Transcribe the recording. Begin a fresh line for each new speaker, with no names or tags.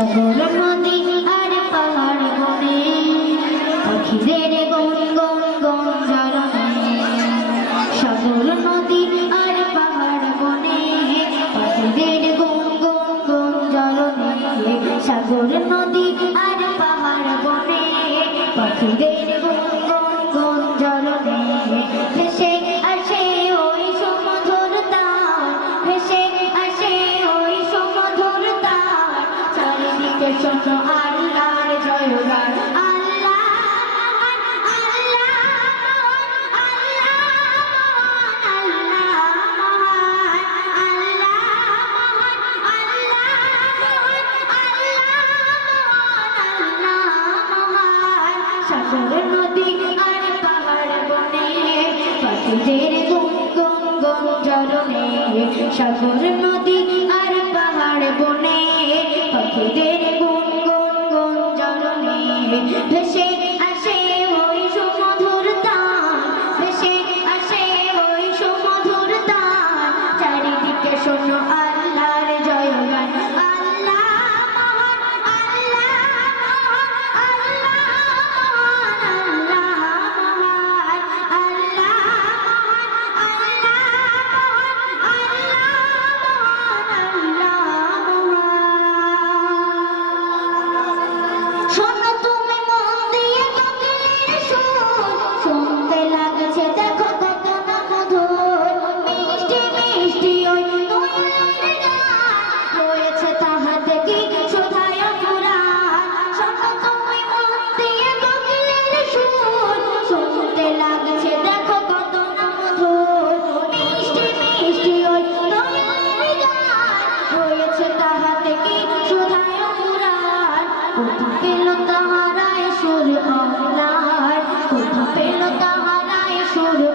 সাগর নদী আর পাহাড় গনে পাখিদের গন গন গন জারণে সাগর নদী আর পাহাড় গনে পাখিদের গন গন গন জারণে সাগর নদী আর পাহাড় গনে পাখিদের প্রচণ্ড আল্লাহর জয়গান সাগর নদী আর পাহাড় বনে, পাখিদের গুম গুম গুম জরনে সাগর নদী baby. কোথা পেল তাহারা ঈশ্বর অবলার? কোথা পেল তাহারা ঈশ্বর